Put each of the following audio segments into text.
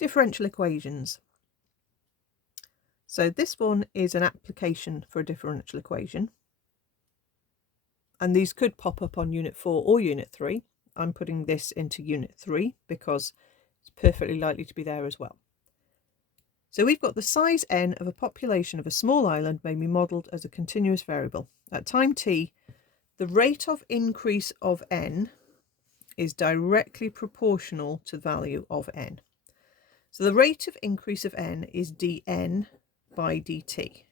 Differential equations. So this one is an application for a differential equation. And these could pop up on Unit 4 or Unit 3. I'm putting this into Unit 3 because it's perfectly likely to be there as well. So we've got the size n of a population of a small island may be modelled as a continuous variable. At time t, the rate of increase of n is directly proportional to the value of n. So the rate of increase of n is dn by dt.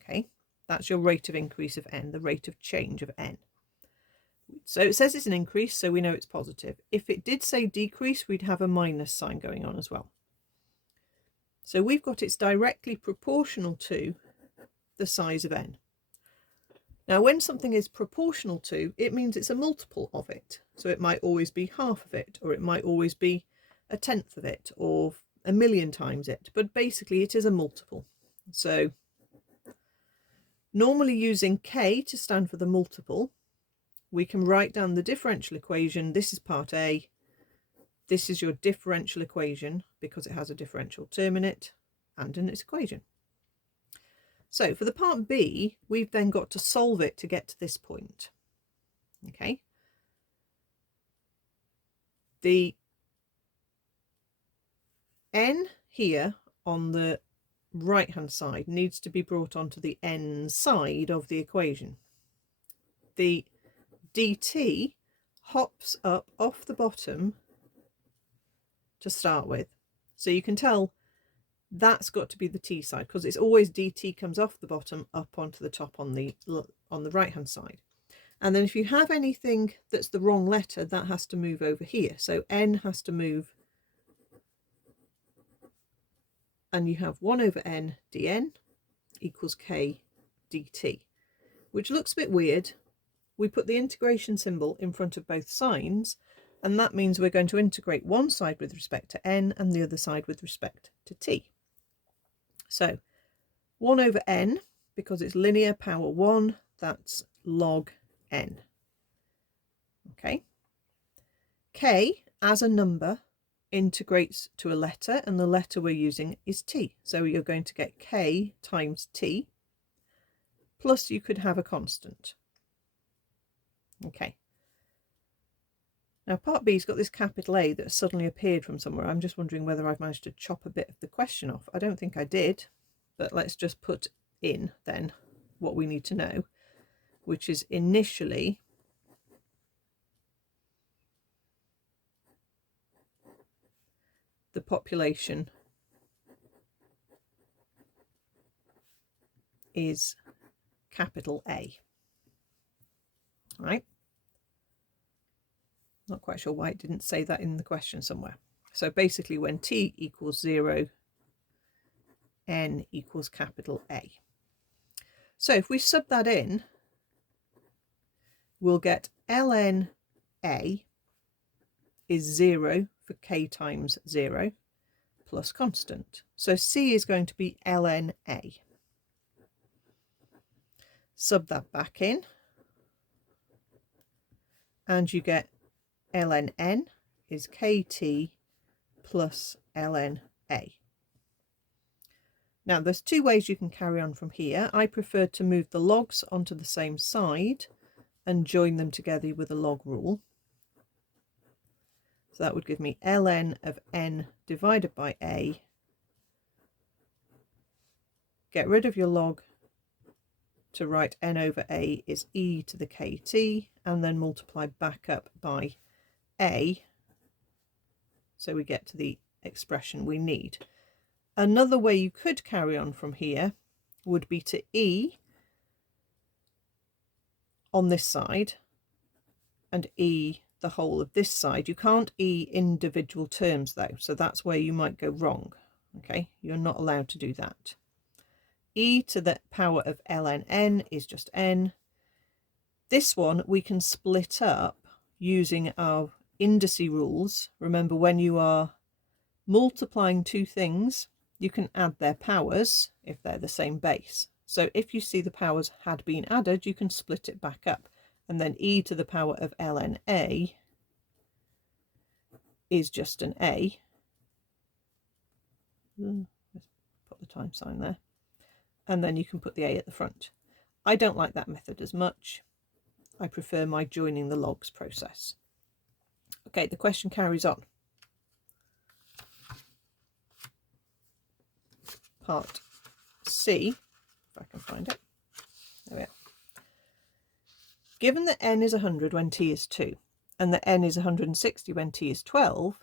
Okay, that's your rate of increase of n, the rate of change of n. So it says it's an increase, so we know it's positive. If it did say decrease, we'd have a minus sign going on as well. So we've got it's directly proportional to the size of n. Now, when something is proportional to, it means it's a multiple of it. So it might always be half of it, or it might always be a tenth of it, or a million times it. But basically, it is a multiple. So normally using k to stand for the multiple, we can write down the differential equation. This is part A. This is your differential equation because it has a differential term in it and in its equation. So for the part B, we've then got to solve it to get to this point. Okay. The n here on the right hand side needs to be brought onto the n side of the equation. The dt hops up off the bottom to start with. So you can tell that's got to be the t side because it's always dt comes off the bottom up onto the top on the right hand side. And then if you have anything that's the wrong letter, that has to move over here. So n has to move, and you have 1 over n dn equals k dt, which looks a bit weird. We put the integration symbol in front of both signs, and that means we're going to integrate one side with respect to n and the other side with respect to t. So 1 over n, because it's linear power 1, that's log n. Okay. K as a number integrates to a letter, and the letter we're using is t. So you're going to get k times t, plus you could have a constant. Okay. Now part B's got this capital A that has suddenly appeared from somewhere. I'm just wondering whether I've managed to chop a bit of the question off. I don't think I did, but let's just put in then what we need to know, which is initially the population is capital A. Right? Not quite sure why it didn't say that in the question somewhere. So basically when t equals 0, n equals capital A. So if we sub that in, we'll get ln A is 0 for k times 0 plus constant. So C is going to be ln A. Sub that back in, and you get ln n is kt plus ln A. Now there's two ways you can carry on from here. I prefer to move the logs onto the same side and join them together with a log rule. So that would give me ln of n divided by A. Get rid of your log to write n over A is e to the kt, and then multiply back up by A, so we get to the expression we need. Another way you could carry on from here would be to e on this side and e the whole of this side. You can't e individual terms though, so that's where you might go wrong. Okay, you're not allowed to do that. E to the power of ln n is just n. This one we can split up using our indice rules. Remember, when you are multiplying two things, you can add their powers if they're the same base. So if you see the powers had been added, you can split it back up, and then e to the power of ln A is just an A, let's put the time sign there, and then you can put the a at the front. I don't like that method as much. I prefer my joining the logs process. Okay, the question carries on. Part C, if I can find it. There we are. Given that n is 100 when t is 2, and that n is 160 when t is 12,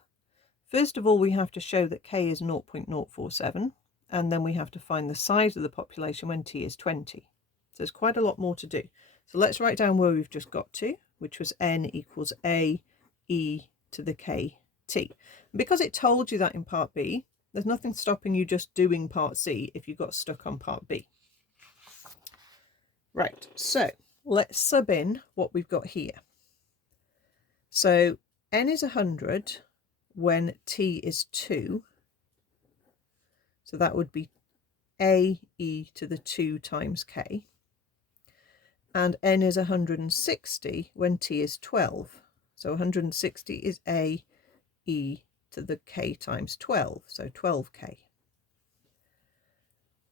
first of all we have to show that k is 0.047, and then we have to find the size of the population when t is 20. So there's quite a lot more to do. So let's write down where we've just got to, which was n equals a e to the kt. Because it told you that in part B, there's nothing stopping you just doing part C if you got stuck on part B. Right, so let's sub in what we've got here. So n is 100 when t is 2. So that would be a e to the 2 times k. And n is 160 when t is 12. So 160 is a e to the k times 12, so 12k.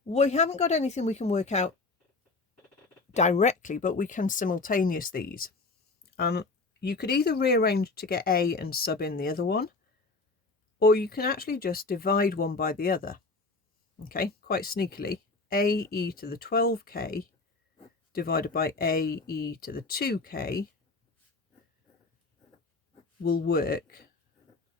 We haven't got anything we can work out directly, but we can simultaneous these. You could either rearrange to get a and sub in the other one, or you can actually just divide one by the other. Okay, quite sneakily, a e to the 12k divided by a e to the 2k will work.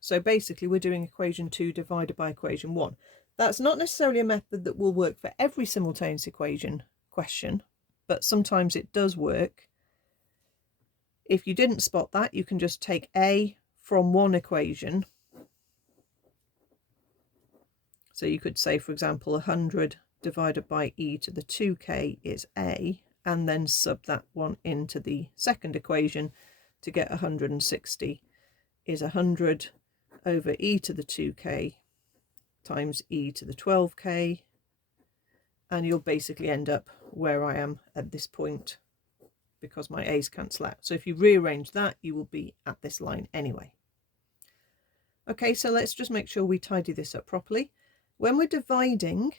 So basically we're doing equation 2 divided by equation 1. That's not necessarily a method that will work for every simultaneous equation question, but sometimes it does work. If you didn't spot that, you can just take a from one equation. So you could say, for example, 100 divided by e to the 2k is a, and then sub that one into the second equation to get 160 is 100 over e to the 2k times e to the 12k, and you'll basically end up where I am at this point because my a's cancel out. So if you rearrange that, you will be at this line anyway. Okay, so let's just make sure we tidy this up properly. When we're dividing,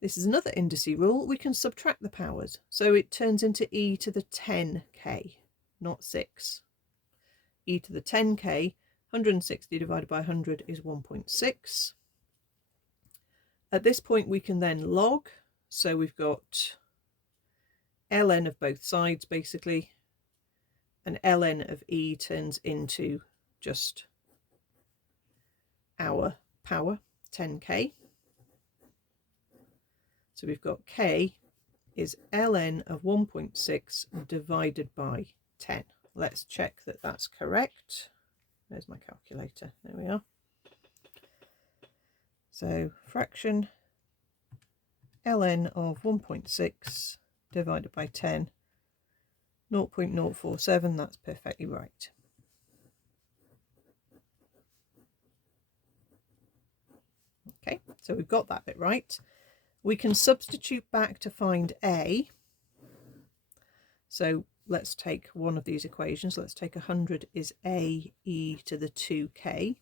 this is another indice rule, we can subtract the powers. So it turns into e to the 10k, not 6. E to the 10k, 160 divided by 100 is 1.6. At this point we can then log, so we've got ln of both sides basically, and ln of e turns into just our power, 10k. So we've got k is ln of 1.6 divided by 10. Let's check that that's correct. There's my calculator, there we are. So fraction ln of 1.6 divided by 10, 0.047, that's perfectly right. Okay, so we've got that bit right. We can substitute back to find a. So let's take one of these equations. Let's take 100 is a e to the 2k.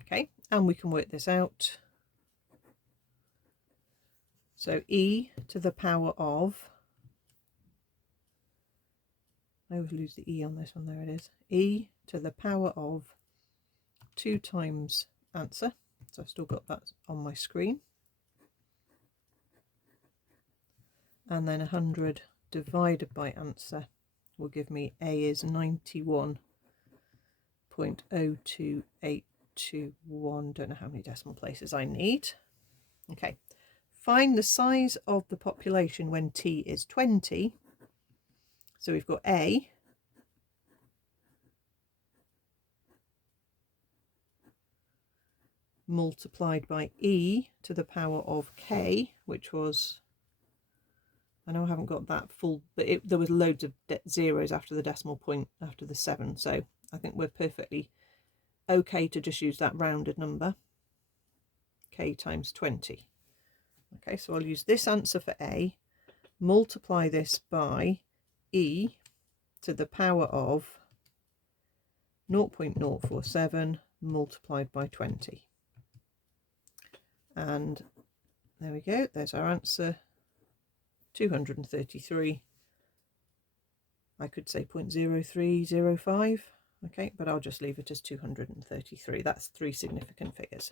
Okay, and we can work this out. So e to the power of, I always lose the e on this one, there it is, e to the power of 2 times answer. So I've still got that on my screen. And then 100 divided by answer will give me a is 91.02821. Don't know how many decimal places I need. Okay, find the size of the population when t is 20. So we've got a multiplied by e to the power of k, which was, I know I haven't got that full, but there was loads of zeros after the decimal point, after the 7, so I think we're perfectly okay to just use that rounded number, k times 20. Okay, so I'll use this answer for a, multiply this by e to the power of 0.047 multiplied by 20. And there we go, there's our answer, 233. I could say 0.0305, okay, but I'll just leave it as 233. That's 3 significant figures.